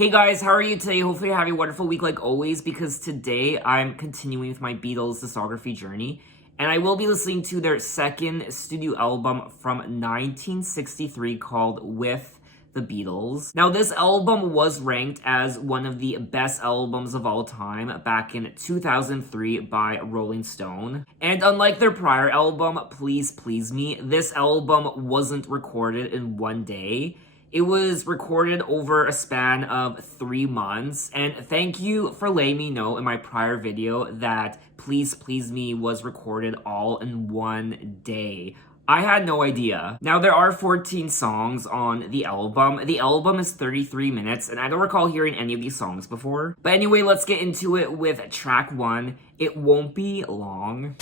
Hey guys, how are you today? Hopefully you're having a wonderful week like always, because today I'm continuing with my Beatles discography journey, and I will be listening to their second studio album from 1963 called With the Beatles. Now, this album was ranked as one of the best albums of all time back in 2003 by Rolling Stone. And unlike their prior album, Please Please Me, this album wasn't recorded in one day. It was recorded over a span of 3 months, and thank you for letting me know in my prior video that Please Please Me was recorded all in one day. I had no idea. Now, there are 14 songs on the album. The album is 33 minutes, and I don't recall hearing any of these songs before. But anyway, let's get into it with track 1. It Won't Be Long.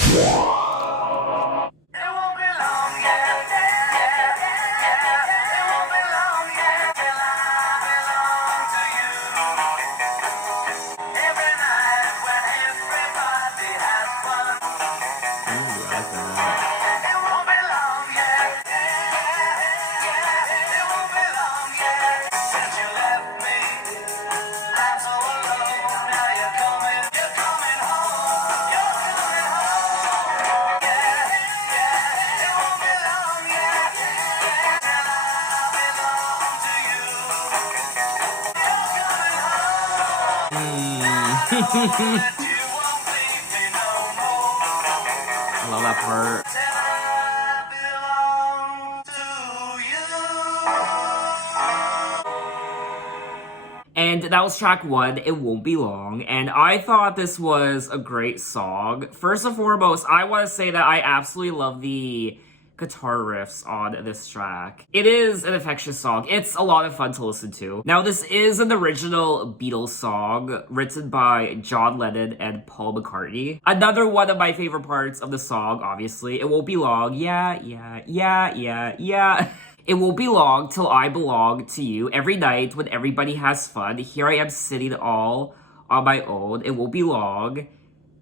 I love that part. And that was track 1, It Won't Be Long, and I thought this was a great song. First and foremost, I want to say that I absolutely love the guitar riffs on this track. It is an infectious song. It's a lot of fun to listen to. Now, this is an original Beatles song written by John Lennon and Paul McCartney. Another one of my favorite parts of the song, obviously. It won't be long. Yeah. It won't be long till I belong to you. Every night when everybody has fun, here I am sitting all on my own. It won't be long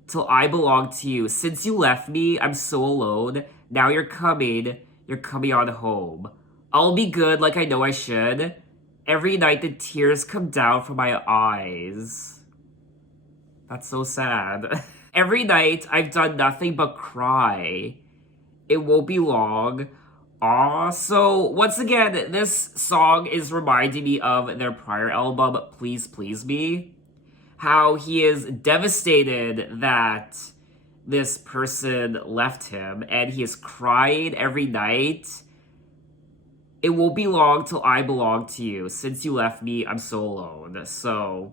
till I belong to you. Since you left me, I'm so alone. Now you're coming on home. I'll be good like I know I should. Every night the tears come down from my eyes. That's so sad. Every night I've done nothing but cry. It won't be long. Aw, so once again, this song is reminding me of their prior album, Please Please Me. How he is devastated that this person left him, and he is crying every night. It won't be long till I belong to you. Since you left me, I'm so alone. So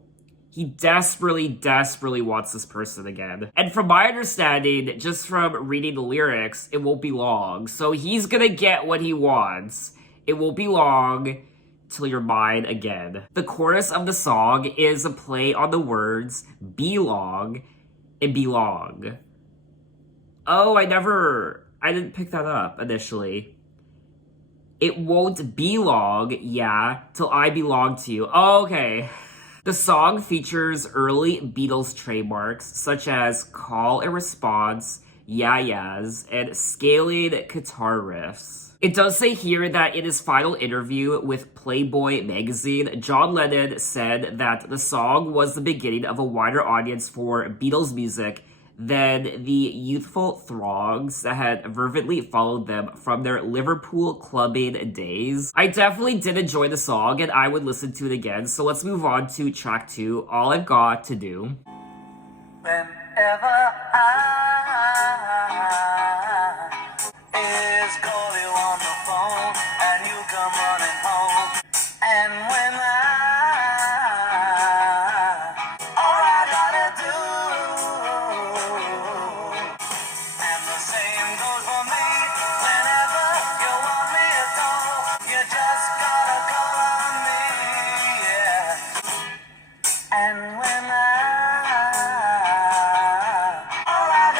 he desperately wants this person again. And from my understanding, just from reading the lyrics, it won't be long. So he's gonna get what he wants. It won't be long till you're mine again. The chorus of the song is a play on the words belong and belong. Oh, I didn't pick that up initially. It won't be long, yeah, till I belong to you. Oh, okay. The song features early Beatles trademarks such as call and response, yeah-yeahs, and scaling guitar riffs. It does say here that in his final interview with Playboy magazine, John Lennon said that the song was the beginning of a wider audience for Beatles music than the youthful throngs that had fervently followed them from their Liverpool clubbing days. I definitely did enjoy the song, and I would listen to it again, so let's move on to track 2, All I've Got to Do. Whenever I is call you on the phone and you come running home, and when all I gotta do, and the same goes for me. Whenever you want me to call, you just gotta call on me, yeah. And when all I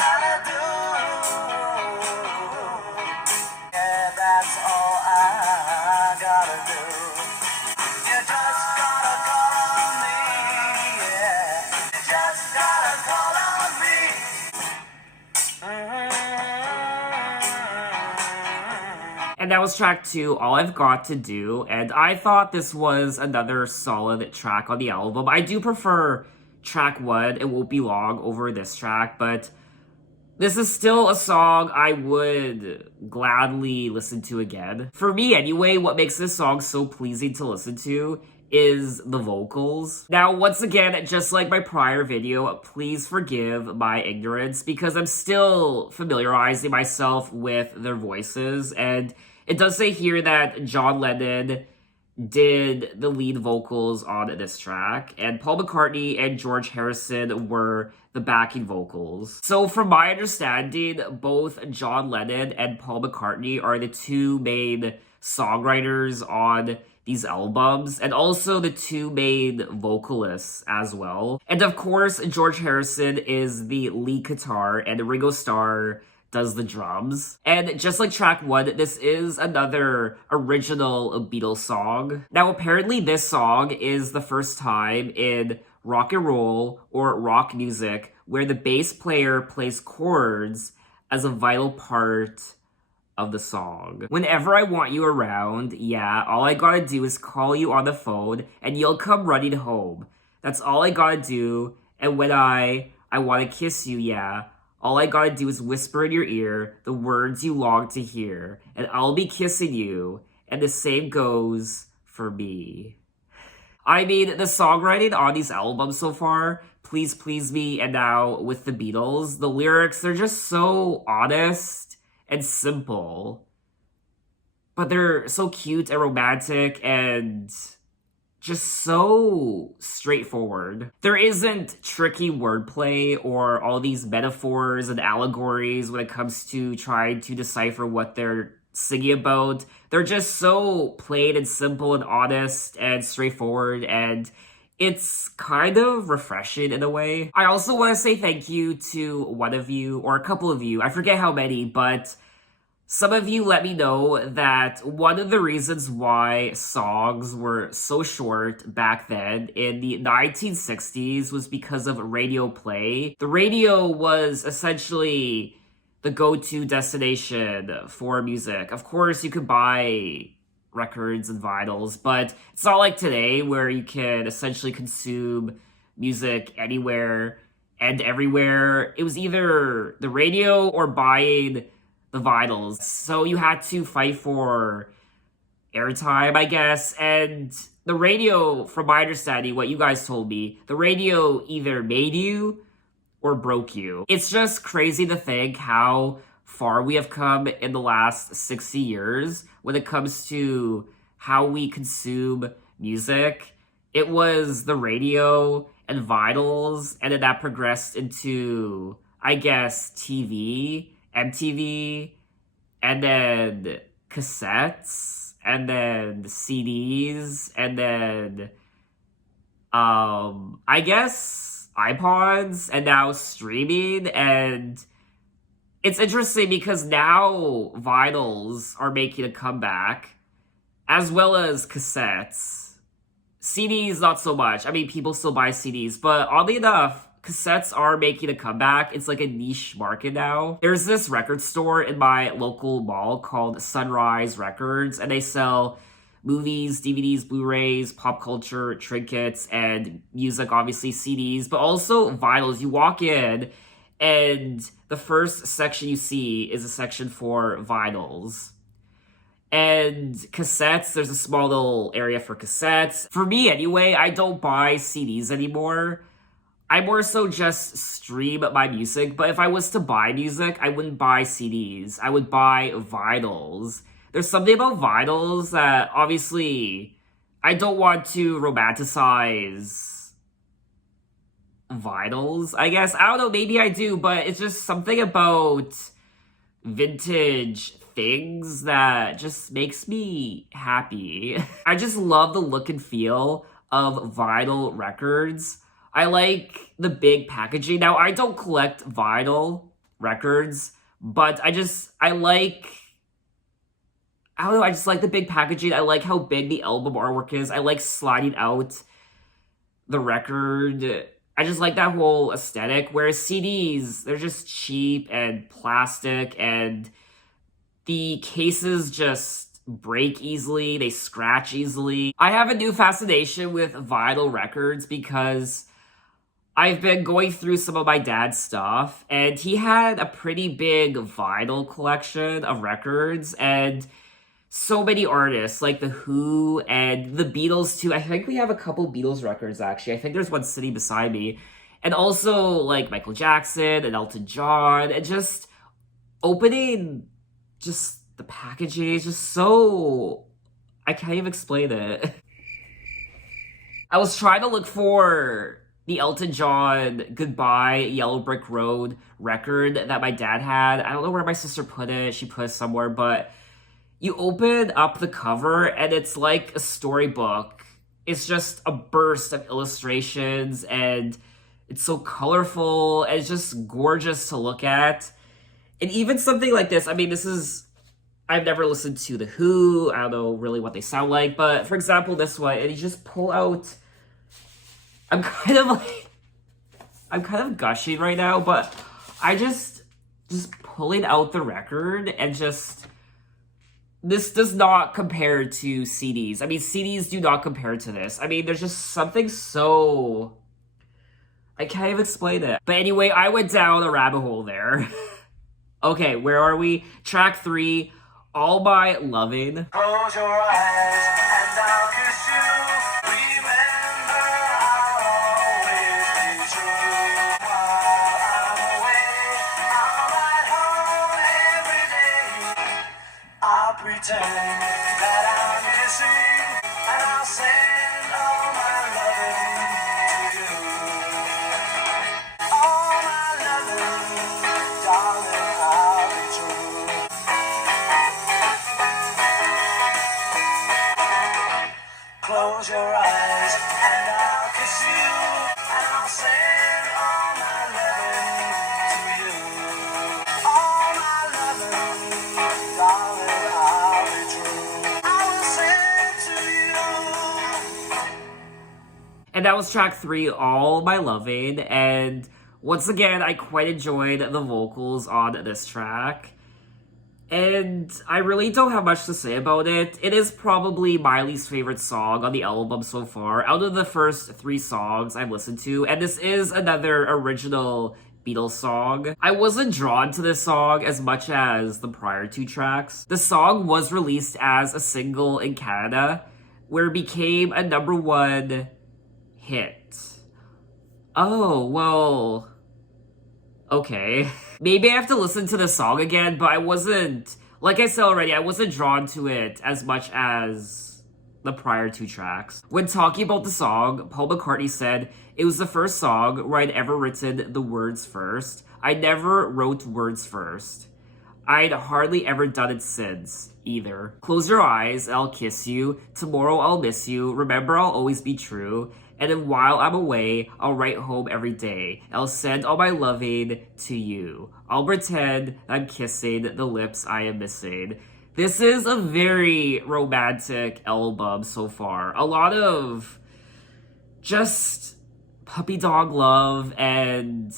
that was track 2, All I've Got to Do, and I thought this was another solid track on the album. I do prefer track 1, It Won't Be Long, over this track, but this is still a song I would gladly listen to again. For me anyway, what makes this song so pleasing to listen to is the vocals. Now, once again, just like my prior video, please forgive my ignorance because I'm still familiarizing myself with their voices. And it does say here that John Lennon did the lead vocals on this track, and Paul McCartney and George Harrison were the backing vocals. So from my understanding, both John Lennon and Paul McCartney are the two main songwriters on these albums, and also the two main vocalists as well. And of course, George Harrison is the lead guitar, and Ringo Starr does the drums. And just like track 1, this is another original Beatles song. Now, apparently this song is the first time in rock and roll or rock music where the bass player plays chords as a vital part of the song. Whenever I want you around, yeah, all I gotta do is call you on the phone and you'll come running home. That's all I gotta do. And when I wanna kiss you, yeah, all I gotta do is whisper in your ear the words you long to hear, and I'll be kissing you, and the same goes for me. I mean, the songwriting on these albums so far, Please Please Me and now with the Beatles, the lyrics, they're just so honest and simple. But they're so cute and romantic and just so straightforward. There isn't tricky wordplay or all these metaphors and allegories when it comes to trying to decipher what they're singing about. They're just so plain and simple and honest and straightforward, and it's kind of refreshing in a way. I also want to say thank you to one of you, or a couple of you, I forget how many, but some of you let me know that one of the reasons why songs were so short back then in the 1960s was because of radio play. The radio was essentially the go-to destination for music. Of course, you could buy records and vinyls, but it's not like today where you can essentially consume music anywhere and everywhere. It was either the radio or buying the vinyls. So you had to fight for airtime, I guess. And the radio, from my understanding, what you guys told me, the radio either made you or broke you. It's just crazy to think how far we have come in the last 60 years when it comes to how we consume music. It was the radio and vinyls, and then that progressed into, I guess, TV, MTV, and then cassettes, and then CDs, and then, I guess, iPods, and now streaming. And it's interesting because now vinyls are making a comeback, as well as cassettes. CDs, not so much. I mean, people still buy CDs, but oddly enough, cassettes are making a comeback. It's like a niche market now. There's this record store in my local mall called Sunrise Records, and they sell movies, DVDs, Blu-rays, pop culture, trinkets, and music, obviously CDs, but also vinyls. You walk in, and the first section you see is a section for vinyls. And cassettes, there's a small little area for cassettes. For me anyway, I don't buy CDs anymore. I more so just stream my music, but if I was to buy music, I wouldn't buy CDs. I would buy vinyls. There's something about vinyls that, obviously, I don't want to romanticize vinyls, I guess. I don't know, maybe I do, but it's just something about vintage things that just makes me happy. I just love the look and feel of vinyl records. I like the big packaging. Now, I don't collect vinyl records, but I don't know, I just like the big packaging. I like how big the album artwork is. I like sliding out the record. I just like that whole aesthetic. Whereas CDs, they're just cheap and plastic, and the cases just break easily, they scratch easily. I have a new fascination with vinyl records because I've been going through some of my dad's stuff, and he had a pretty big vinyl collection of records, and so many artists like The Who and the Beatles too. I think we have a couple Beatles records actually. I think there's one sitting beside me. And also like Michael Jackson and Elton John, and just opening just the packaging is just so, I can't even explain it. I was trying to look for the Elton John Goodbye Yellow Brick Road record that my dad had. I don't know where my sister put it. She put it somewhere, but you open up the cover and it's like a storybook. It's just a burst of illustrations and it's so colorful and it's just gorgeous to look at. And even something like this, I mean, this is, I've never listened to The Who. I don't know really what they sound like, but for example, this one, and you just pull out, I'm kind of gushing right now, but I just pulling out the record and just, this does not compare to CDs. I mean, CDs do not compare to this. I mean, there's just something so, I can't even explain it. But anyway, I went down a rabbit hole there. Okay, where are we? Track 3, All My Lovin'. Close your eyes and I'll kiss you. Remember, I'll always be true. While I'm away, I'll ride home every day. I'll pretend that I'm missing and I'll send all my loving to you. All my loving, darling, I'll be true. Close your eyes and I'll kiss you, and I'll send all my loving to you. All my loving, darling, I'll be true. I will send to you. And that was track 3, All My Lovin'. And once again, I quite enjoyed the vocals on this track. And I really don't have much to say about it. It is probably my least favorite song on the album so far, out of the first 3 songs I've listened to. And this is another original Beatles song. I wasn't drawn to this song as much as the prior 2 tracks. The song was released as a single in Canada, where it became a #1 hit. Oh, well, okay. Maybe I have to listen to the song again, but I wasn't, like I said already, I wasn't drawn to it as much as the prior 2 tracks. When talking about the song, Paul McCartney said, "It was the first song where I'd ever written the words first. I never wrote words first. I'd hardly ever done it since, either. Close your eyes, and I'll kiss you. Tomorrow I'll miss you. Remember, I'll always be true. And then while I'm away, I'll write home every day. I'll send all my loving to you. I'll pretend I'm kissing the lips I am missing." This is a very romantic album so far. A lot of just puppy dog love, and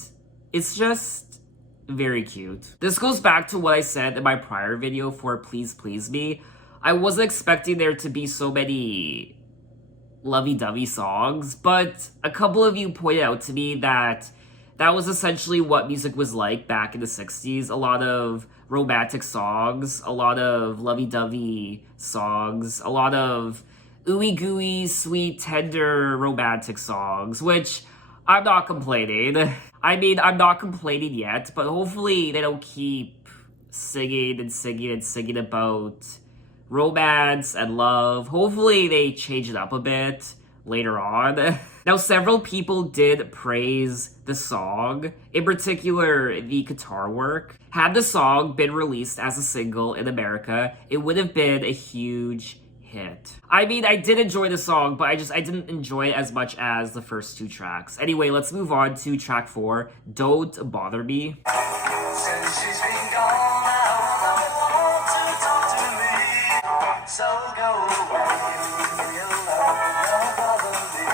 it's just very cute. This goes back to what I said in my prior video for Please Please Me. I wasn't expecting there to be so many lovey-dovey songs, but a couple of you pointed out to me that that was essentially what music was like back in the 60s. A lot of romantic songs, a lot of lovey-dovey songs, a lot of ooey-gooey, sweet, tender, romantic songs, which I'm not complaining. I mean, I'm not complaining yet, but hopefully they don't keep singing and singing and singing about romance and love. Hopefully they change it up a bit later on. Now, several people did praise the song, in particular the guitar work. Had the song been released as a single in America, it would have been a huge hit. I mean, I did enjoy the song, but I didn't enjoy it as much as the first 2 tracks. Anyway, let's move on to track 4, Don't Bother Me. Since she's been gone, I don't want to talk to me. So go away, you love, don't bother me.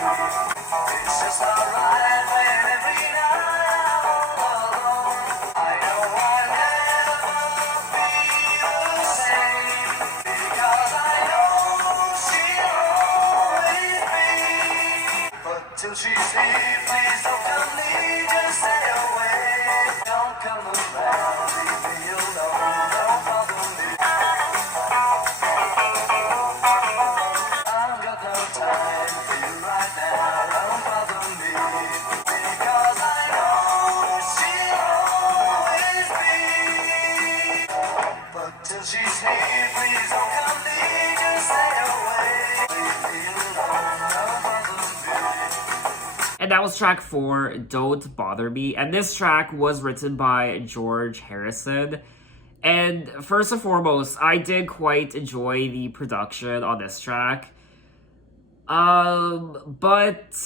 It's just not right when every night I'm all alone. I know I'll never be the same, because till she's here. Please don't come leave, just stay away. Don't come around, leave me alone. Don't bother me. I've got no time for you right now. Don't bother me, because I know she'll always be. But till she's here, please don't come leave, just stay away. Leave me alone, don't bother me. And that was track 4, Don't Bother Me. And this track was written by George Harrison. And first and foremost, I did quite enjoy the production on this track. But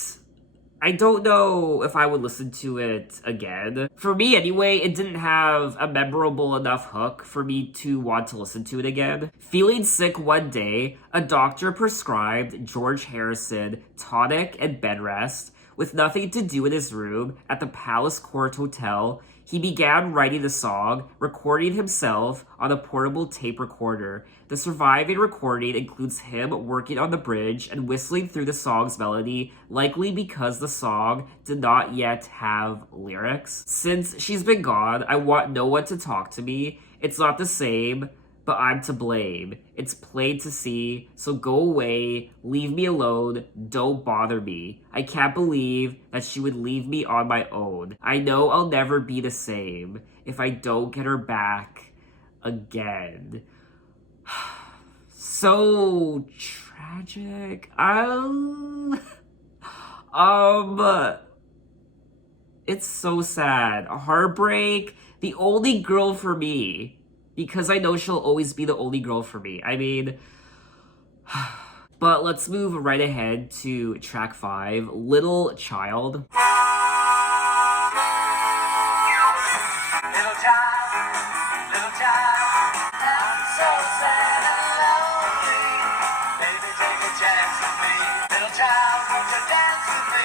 I don't know if I would listen to it again. For me anyway, it didn't have a memorable enough hook for me to want to listen to it again. Feeling sick one day, a doctor prescribed George Harrison tonic and bed rest. With nothing to do in his room at the Palace Court Hotel, he began writing the song, recording himself on a portable tape recorder. The surviving recording includes him working on the bridge and whistling through the song's melody, likely because the song did not yet have lyrics. Since she's been gone, I want no one to talk to me. It's not the same, but I'm to blame. It's plain to see, so go away, leave me alone, don't bother me. I can't believe that she would leave me on my own. I know I'll never be the same if I don't get her back again. So tragic. It's so sad. Heartbreak, the only girl for me. Because I know she'll always be the only girl for me. I mean, but let's move right ahead to track 5, Little Child. Little child, I'm so sad and lonely. Baby, take a chance with me. Little child, won't you dance with me?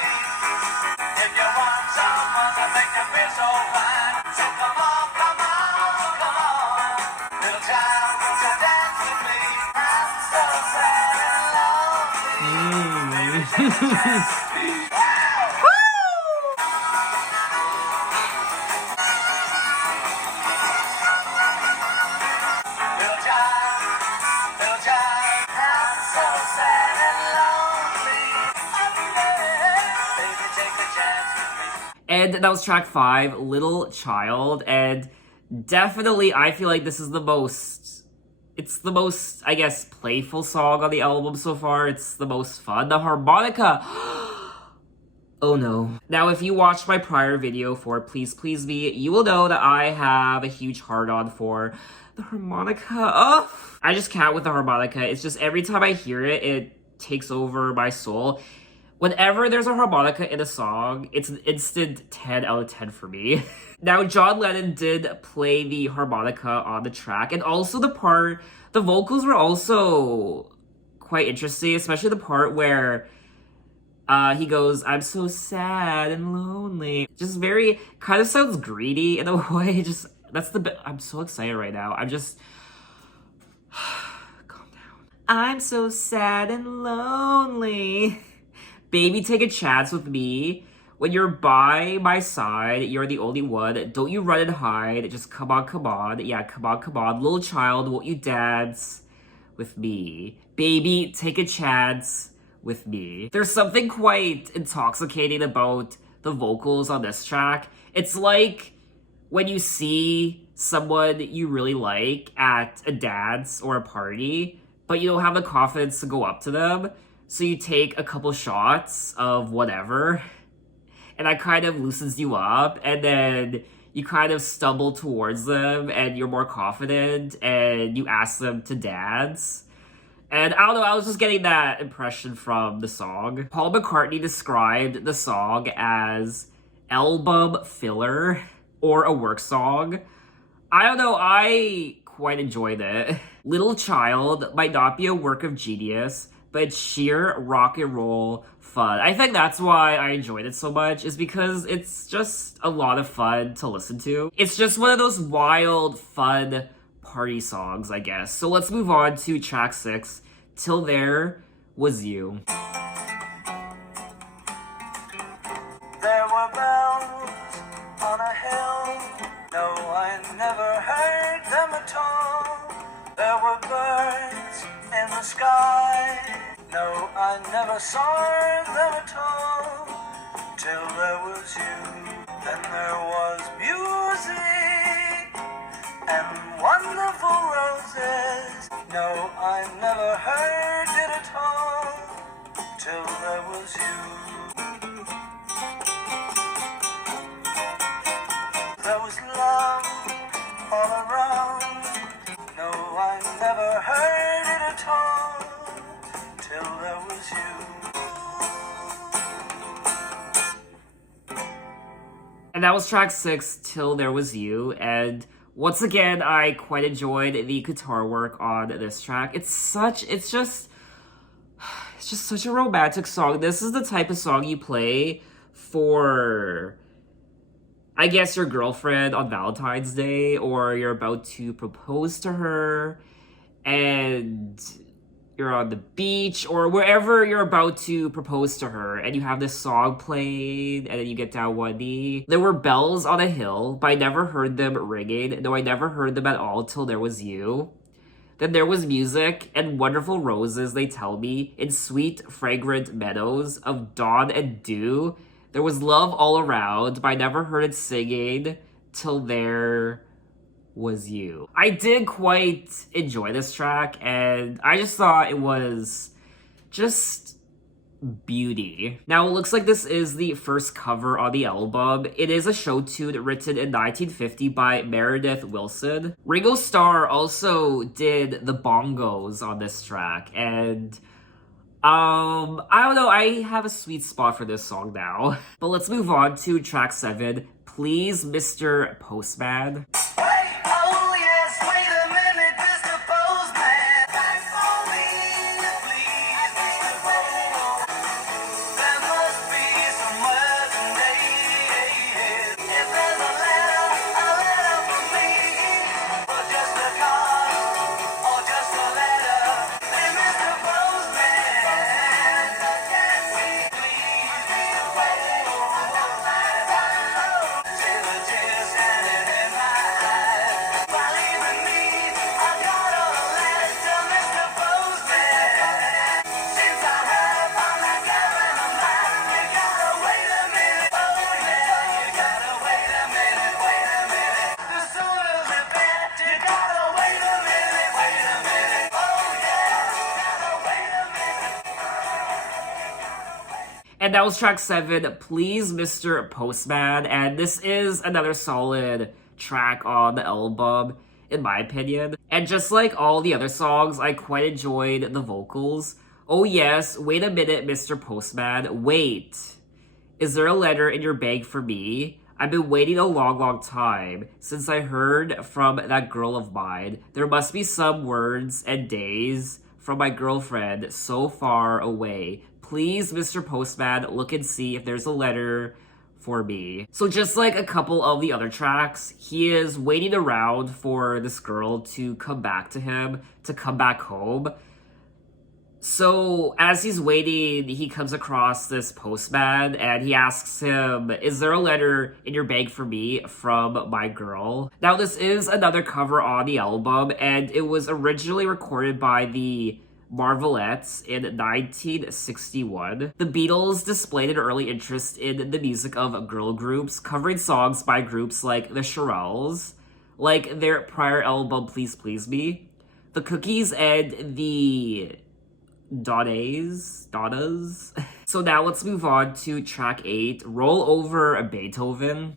If you want someone to make you feel so fine, so come on, come on, come on. Little child, won't you dance with me? I'm so sad and lonely. Baby, take a chance with me. And that was track 5, Little Child. And definitely, I feel like this is the most, it's the most, I guess, playful song on the album so far. It's the most fun. The harmonica. Oh no. Now, if you watched my prior video for Please Please Me, you will know that I have a huge hard-on for the harmonica. Oh, I just can't with the harmonica. It's just every time I hear it, it takes over my soul. Whenever there's a harmonica in a song, it's an instant 10 out of 10 for me. Now, John Lennon did play the harmonica on the track, and also the vocals were also quite interesting, especially the part where he goes, I'm so sad and lonely. Just very, kind of sounds greedy in a way. Just, that's the bit. I'm so excited right now. I'm just, calm down. I'm so sad and lonely. Baby, take a chance with me. When you're by my side, you're the only one. Don't you run and hide. Just come on, come on. Yeah, come on, come on. Little child, won't you dance with me? Baby, take a chance with me. There's something quite intoxicating about the vocals on this track. It's like when you see someone you really like at a dance or a party, but you don't have the confidence to go up to them. So you take a couple shots of whatever, and that kind of loosens you up, and then you kind of stumble towards them, and you're more confident, and you ask them to dance. And I don't know, I was just getting that impression from the song. Paul McCartney described the song as album filler or a work song. I don't know, I quite enjoyed it. Little Child might not be a work of genius, but it's sheer rock and roll fun. I think that's why I enjoyed it so much, is because it's just a lot of fun to listen to. It's just one of those wild, fun party songs, I guess. So let's move on to track 6, Till There Was You. were bells on a hill. No, I never heard them at all. There were birds in the sky. No, I never saw them at all. Till there was you. Then there was music and wonderful roses. No, I never heard it at all. Till there was you. There was love all around. No, I never heard it at all. Till there was you. And that was track 6, Till There Was You. And once again, I quite enjoyed the guitar work on this track. It's just such a romantic song. This is the type of song you play for, I guess, your girlfriend on Valentine's Day, or you're about to propose to her and you're on the beach or wherever you're about to propose to her, and you have this song played, and then you get down one knee. There were bells on a hill, but I never heard them ringing. No, I never heard them at all till there was you. Then there was music and wonderful roses, they tell me, in sweet, fragrant meadows of dawn and dew. There was love all around, but I never heard it singing till there was you. I did quite enjoy this track, and I just thought it was just beauty. Now, it looks like this is the first cover on the album. It is a show tune written in 1950 by Meredith Willson. Ringo Starr also did the bongos on this track, and I don't know, I have a sweet spot for this song now. But let's move on to track 7, Please Mr. Postman. Oh yes, wait a minute, Mr. Postman. Back for me, please, Mr. Postman. There must be some words and days. If there's a letter for me, or just a card, or just a letter. Hey, Mr. Postman, can we please, Mr. Postman? See the tears standing in my eyes. Believe in me, I got all the letters to Mr. Postman. Since I heard from that cabin of mine, you gotta wait a minute. Oh yeah, you gotta wait a minute, wait a minute. The sooner the better. You gotta wait a minute, wait a minute. Oh yeah, gotta wait a minute. And that was track 7, Please Mr. Postman. And this is another solid track on the album, in my opinion. And just like all the other songs, I quite enjoyed the vocals. Oh yes, wait a minute, Mr. Postman. Wait. Is there a letter in your bag for me? I've been waiting a long, long time since I heard from that girl of mine. There must be some words and days from my girlfriend so far away. Please, Mr. Postman, look and see if there's a letter for me. So just like a couple of the other tracks, he is waiting around for this girl to come back to him, to come back home. So as he's waiting, he comes across this postman and he asks him, is there a letter in your bag for me from my girl? Now this is another cover on the album, and it was originally recorded by the Marvelettes in 1961. The Beatles displayed an early interest in the music of girl groups, covering songs by groups like the Shirelles, like their prior album Please Please Me, the Cookies, and the Donnas. So now let's move on to track 8, Roll Over Beethoven.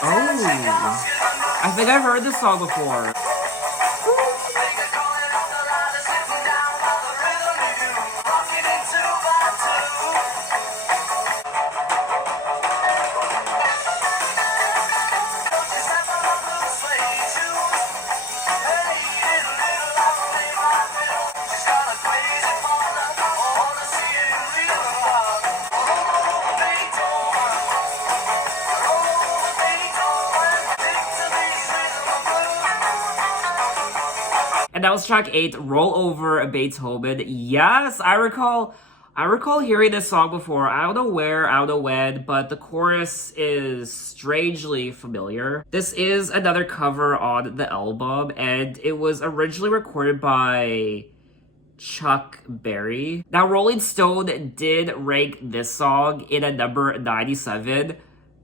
Oh, I think I've heard this song before. And that was track 8, Roll Over Beethoven. Yes, I recall hearing this song before. I don't know where, I don't know when, but the chorus is strangely familiar. This is another cover on the album, and it was originally recorded by Chuck Berry. Now, Rolling Stone did rank this song in at number 97,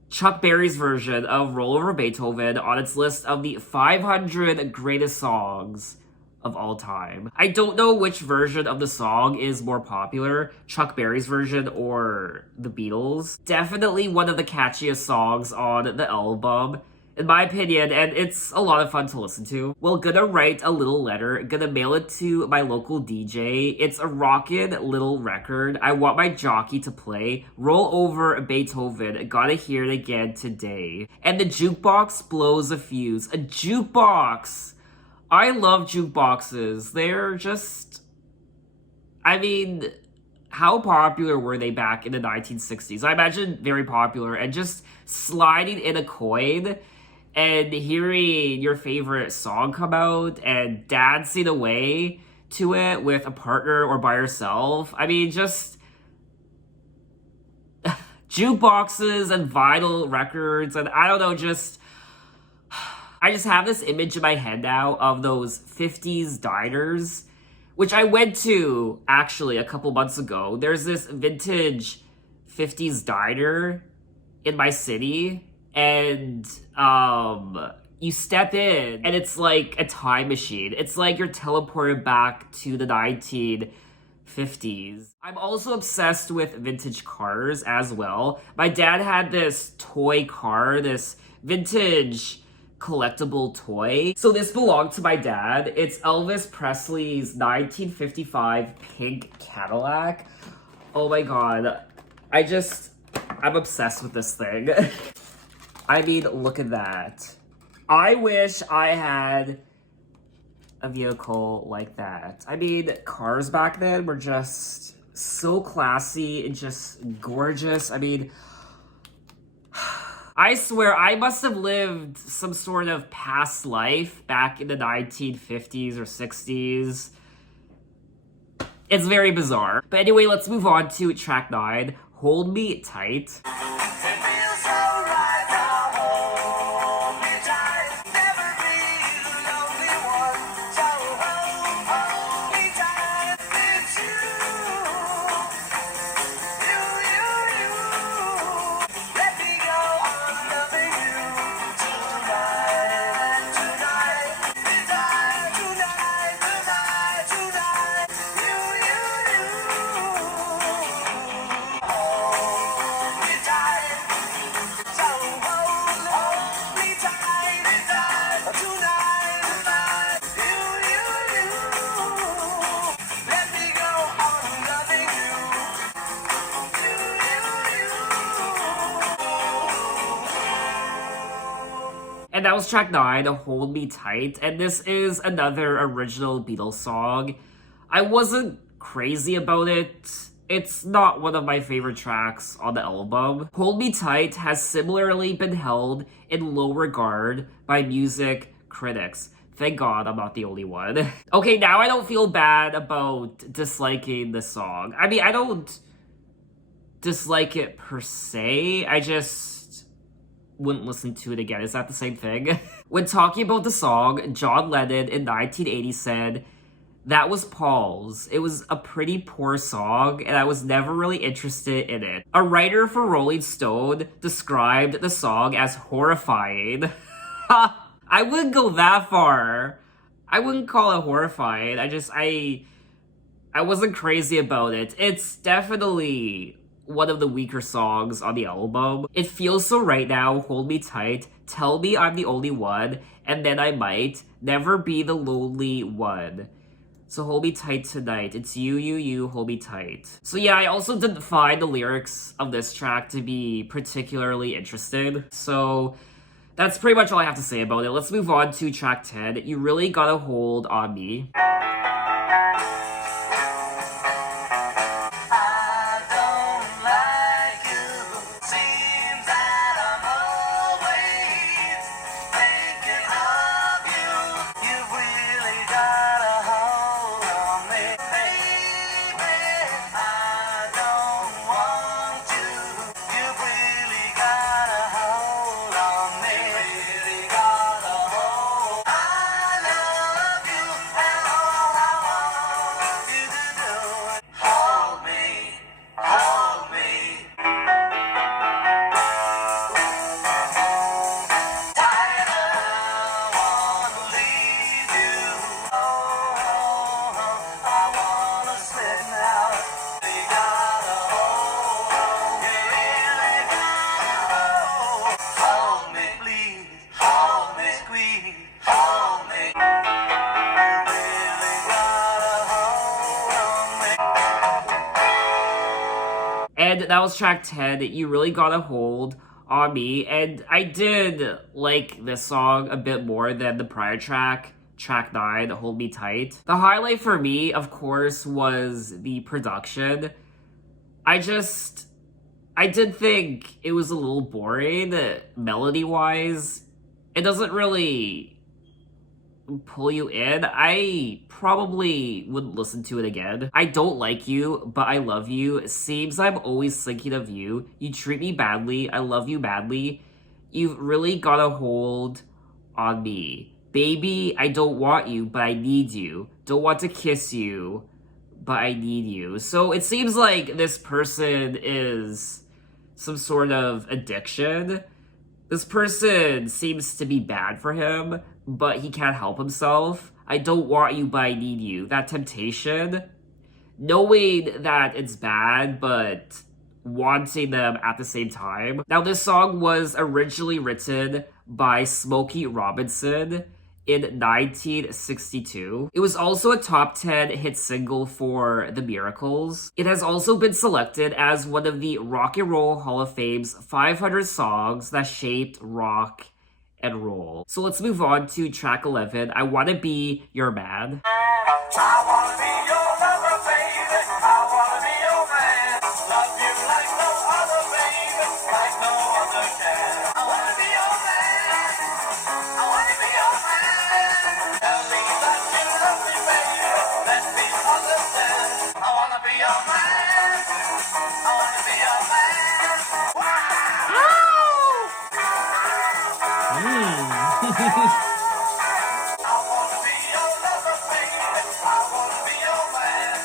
Chuck Berry's version of Roll Over Beethoven, on its list of the 500 greatest songs of all time. I don't know which version of the song is more popular, Chuck Berry's version or the Beatles. Definitely one of the catchiest songs on the album, in my opinion, and it's a lot of fun to listen to. Well, gonna write a little letter, gonna mail it to my local DJ. It's a rockin' little record. I want my jockey to play Roll Over Beethoven. Gotta hear it again today. And the jukebox blows a fuse. A jukebox! I love jukeboxes. They're just... I mean, how popular were they back in the 1960s? I imagine very popular. And just sliding in a coin and hearing your favorite song come out and dancing away to it with a partner or by yourself. I mean, just... jukeboxes and vinyl records and I don't know, just... I just have this image in my head now of those 50s diners, which I went to actually a couple months ago. There's this vintage 50s diner in my city, and you step in and it's like a time machine. It's like you're teleported back to the 1950s. I'm also obsessed with vintage cars as well. My dad had this toy car, this vintage collectible toy. So this belonged to my dad. It's Elvis Presley's 1955 pink Cadillac. Oh my god. I'm obsessed with this thing. I mean, look at that. I wish I had a vehicle like that. I mean, cars back then were just so classy and just gorgeous. I mean, I swear I must have lived some sort of past life back in the 1950s or 60s. It's very bizarre. But anyway, let's move on to track 9, Hold Me Tight. And that was track 9, Hold Me Tight. And this is another original Beatles song. I wasn't crazy about it. It's not one of my favorite tracks on the album. Hold Me Tight has similarly been held in low regard by music critics. Thank God I'm not the only one. Okay, now I don't feel bad about disliking the song. I mean, I don't dislike it per se. I just wouldn't listen to it again. Is that the same thing? When talking about the song, John Lennon in 1980 said, "That was Paul's. It was a pretty poor song, and I was never really interested in it." A writer for Rolling Stone described the song as horrifying. I wouldn't go that far. I wouldn't call it horrifying. I wasn't crazy about it. It's definitely one of the weaker songs on the album. It feels so right now, Hold Me Tight, Tell Me I'm the Only One, and Then I Might, Never Be the Lonely One. So hold me tight tonight. It's you, hold me tight. So yeah, I also didn't find the lyrics of this track to be particularly interesting. So that's pretty much all I have to say about it. Let's move on to track 10, You Really Gotta Hold On Me. And that was track 10, You Really Got a Hold on Me. And I did like this song a bit more than the prior track, track 9, Hold Me Tight. The highlight for me, of course, was the production. I did think it was a little boring, melody-wise. It doesn't really pull you in. I probably wouldn't listen to it again. I don't like you, but I love you. Seems I'm always thinking of you. You treat me badly. I love you badly. You've really got a hold on me. Baby, I don't want you, but I need you. Don't want to kiss you, but I need you. So it seems like this person is some sort of addiction. This person seems to be bad for him, but he can't help himself. I don't want you, but I need you. That temptation. Knowing that it's bad, but wanting them at the same time. Now, this song was originally written by Smokey Robinson in 1962. It was also a top 10 hit single for The Miracles. It has also been selected as one of the Rock and Roll Hall of Fame's 500 songs that shaped rock and roll. So let's move on to track 11, I Wanna Be Your Man. I wanna be your lover, baby. I wanna be your man. Love you like no other, baby. Like no other can. I wanna be your man. I wanna be your man. Tell me that you love me, baby. Let me understand. I wanna be your man. I wanna be your man. I wanna be your lover, baby. I wanna be your man.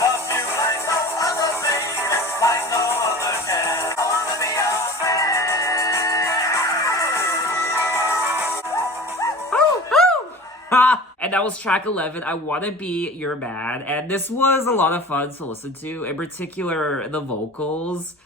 Love you like no other, baby. Like no other can. I wanna be your man. And that was track 11, I Wanna Be Your Man. And this was a lot of fun to listen to, in particular the vocals.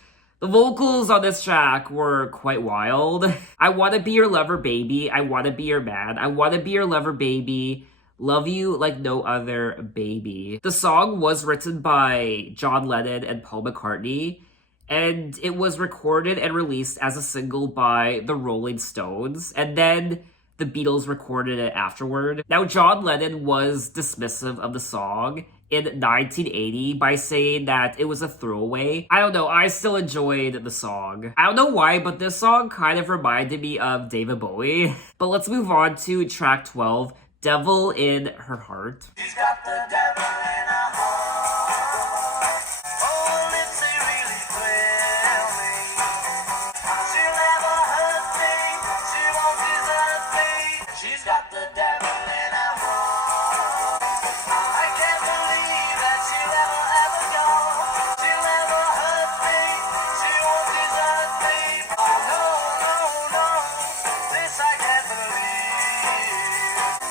The vocals on this track were quite wild. I wanna be your lover, baby. I wanna be your man. I wanna be your lover, baby. Love you like no other, baby. The song was written by John Lennon and Paul McCartney, and it was recorded and released as a single by the Rolling Stones, and then the Beatles recorded it afterward. Now, John Lennon was dismissive of the song in 1980 by saying that it was a throwaway. I don't know, I still enjoyed the song. I don't know why, but this song kind of reminded me of David Bowie. But let's move on to track 12, Devil in Her Heart. She's got the devil in her heart. Oh, Lipsy really thrill me. She'll never hurt me. She won't desert me. She's got the devil in her heart. I can't believe that she'll ever go. She'll never hurt me. She won't desert me. Oh, no, no, no. This I can't believe.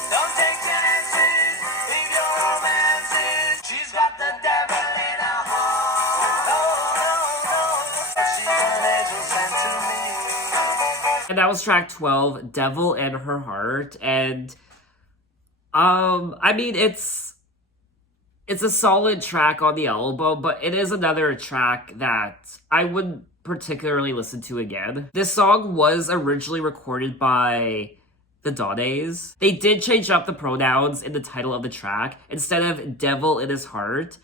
Don't take chances. Leave your romances. She's got the devil in her heart. No, no, no. She's an angel sent to me. And that was track 12, Devil in Her Heart. And I mean, it's a solid track on the album, but it is another track that I wouldn't particularly listen to again. This song was originally recorded by the Donnays. They did change up the pronouns in the title of the track. Instead of Devil in His Heart,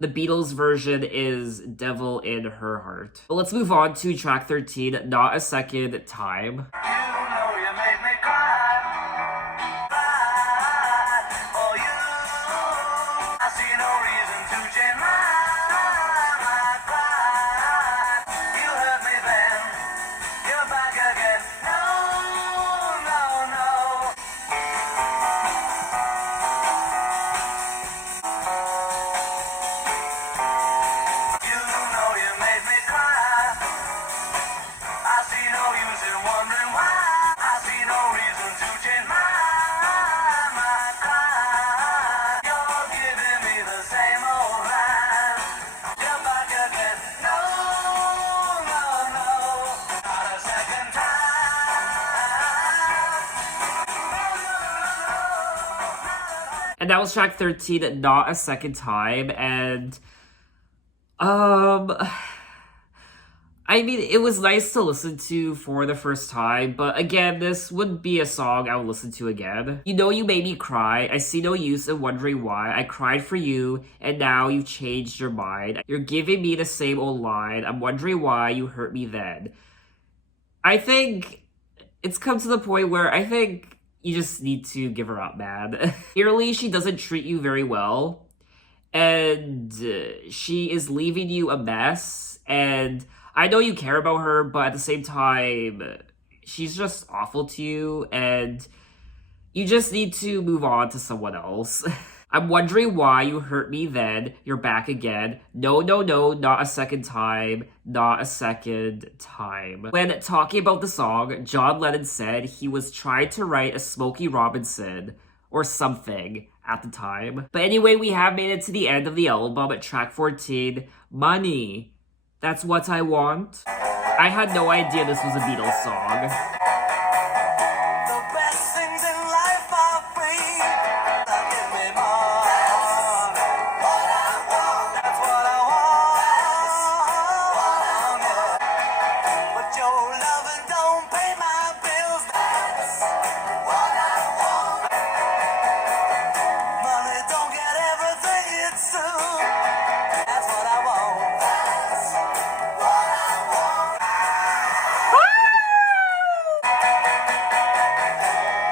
the Beatles version is Devil in Her Heart. But let's move on to track 13, Not a Second Time. You know you make me cry. Cry for you. I see no reason to change my cry. You hurt me then. You're back again. No, no, no. You know you made me cry. I see no use in wondering why. I see no reason to change my cry. You're giving me the same old line. You're back again. No, no, no. Not a second time. And that was track 13, Not a Second Time. And I mean, it was nice to listen to for the first time, but again, this would be a song I would listen to again. You know you made me cry, I see no use in wondering why. I cried for you, and now you've changed your mind. You're giving me the same old line, I'm wondering why you hurt me then. I think it's come to the point where I think you just need to give her up, man. Clearly, she doesn't treat you very well, and she is leaving you a mess, and I know you care about her, but at the same time, she's just awful to you, and you just need to move on to someone else. I'm wondering why you hurt me then. You're back again. No, no, no, not a second time. Not a second time. When talking about the song, John Lennon said he was trying to write a Smokey Robinson or something at the time. But anyway, we have made it to the end of the album at track 14, Money. That's What I Want. I had no idea this was a Beatles song. The best things in life are free. Give me more. What I want. That's what I want. Yeah. But your loving don't pay my bills. That's what I want. Money don't get everything it's due. That's what I want. That's what I want.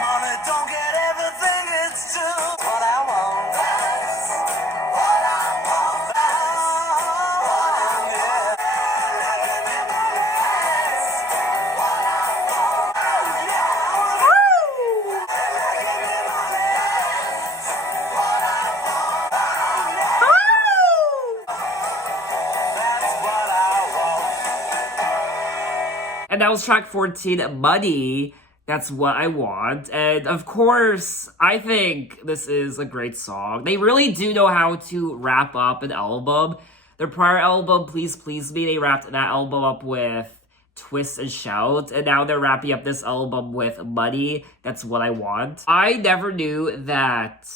Money don't get everything it's due. What I want. That's what I want. That's what I want. And that was track 14, Money. That's What I Want. And of course, I think this is a great song. They really do know how to wrap up an album. Their prior album, Please Please Me, they wrapped that album up with Twist and Shout. And now they're wrapping up this album with Money. That's What I Want. I never knew that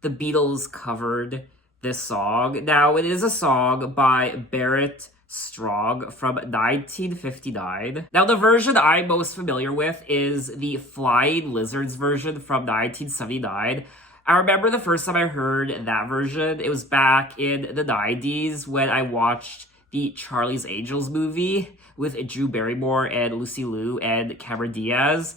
the Beatles covered this song. Now, it is a song by Barrett Strong from 1959. Now, the version I'm most familiar with is the Flying Lizards version from 1979. I remember the first time I heard that version, it was back in the 90s when I watched the Charlie's Angels movie with Drew Barrymore and Lucy Liu and Cameron Diaz.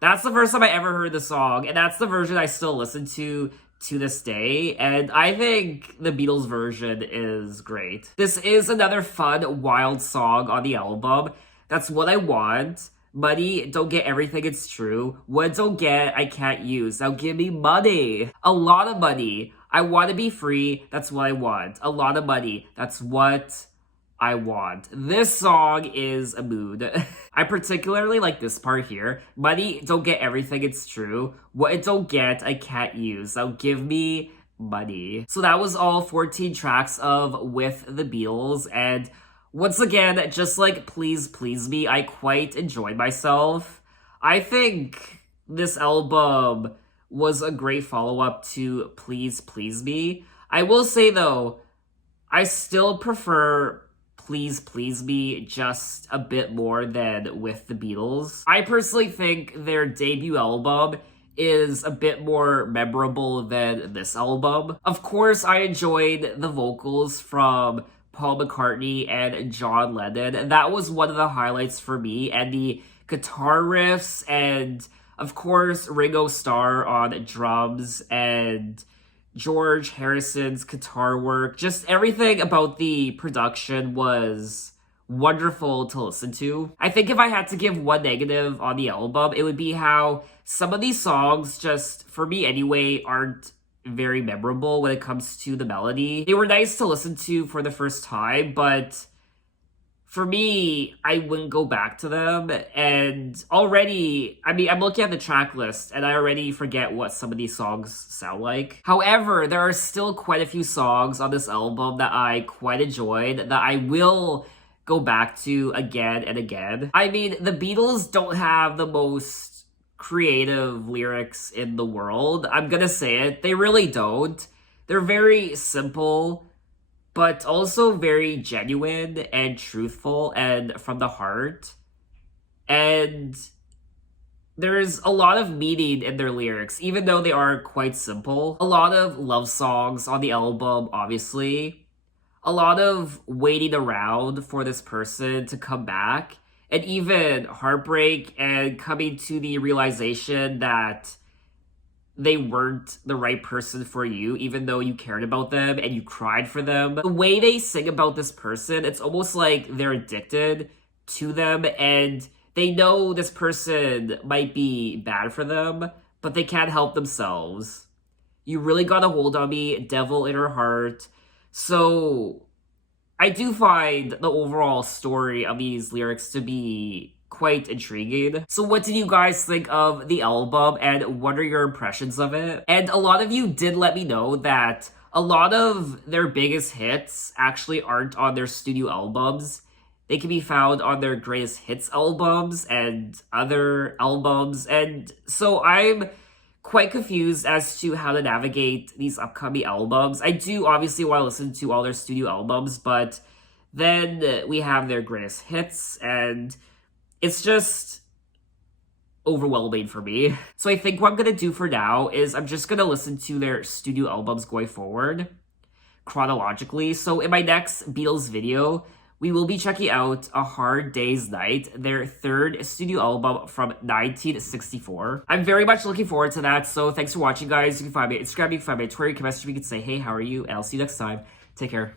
That's the first time I ever heard the song, and that's the version I still listen to this day, and I think the Beatles version is great. This is another fun, wild song on the album. That's What I Want. Money, don't get everything, it's true. What don't get, I can't use. Now give me money. A lot of money. I want to be free. That's what I want. A lot of money. That's what I want. This song is a mood. I particularly like this part here. Money, don't get everything, it's true. What it don't get, I can't use. Now give me money. So that was all 14 tracks of With the Beatles. And once again, just like Please Please Me, I quite enjoyed myself. I think this album was a great follow-up to Please Please Me. I will say though, I still prefer Please Please Me just a bit more than With the Beatles. I personally think their debut album is a bit more memorable than this album. Of course, I enjoyed the vocals from Paul McCartney and John Lennon. That was one of the highlights for me, and the guitar riffs, and of course Ringo Starr on drums, and George Harrison's guitar work. Just everything about the production was wonderful to listen to. I think if I had to give one negative on the album, it would be how some of these songs, just for me anyway, aren't very memorable when it comes to the melody. They were nice to listen to for the first time, but for me, I wouldn't go back to them. And already, I mean, I'm looking at the track list and I already forget what some of these songs sound like. However, there are still quite a few songs on this album that I quite enjoyed, that I will go back to again and again. I mean, the Beatles don't have the most creative lyrics in the world. I'm gonna say it. They really don't. They're very simple. but also very genuine and truthful and from the heart. And there's a lot of meaning in their lyrics, even though they are quite simple. A lot of love songs on the album, obviously. A lot of waiting around for this person to come back. And even heartbreak and coming to the realization that they weren't the right person for you, even though you cared about them and you cried for them. The way they sing about this person, it's almost like they're addicted to them and they know this person might be bad for them, but they can't help themselves. You really got a hold on me, devil in her heart. So I do find the overall story of these lyrics to be quite intriguing. So what did you guys think of the album and what are your impressions of it? And a lot of you did let me know that a lot of their biggest hits actually aren't on their studio albums. They can be found on their greatest hits albums and other albums. And so I'm quite confused as to how to navigate these upcoming albums. I do obviously want to listen to all their studio albums, but then we have their greatest hits and it's just overwhelming for me. So I think what I'm going to do for now is I'm just going to listen to their studio albums going forward chronologically. So in my next Beatles video, we will be checking out A Hard Day's Night, their third studio album from 1964. I'm very much looking forward to that, so thanks for watching, guys. You can find me on Instagram, you can find me on Twitter, you can message me, you can say, hey, how are you? And I'll see you next time. Take care.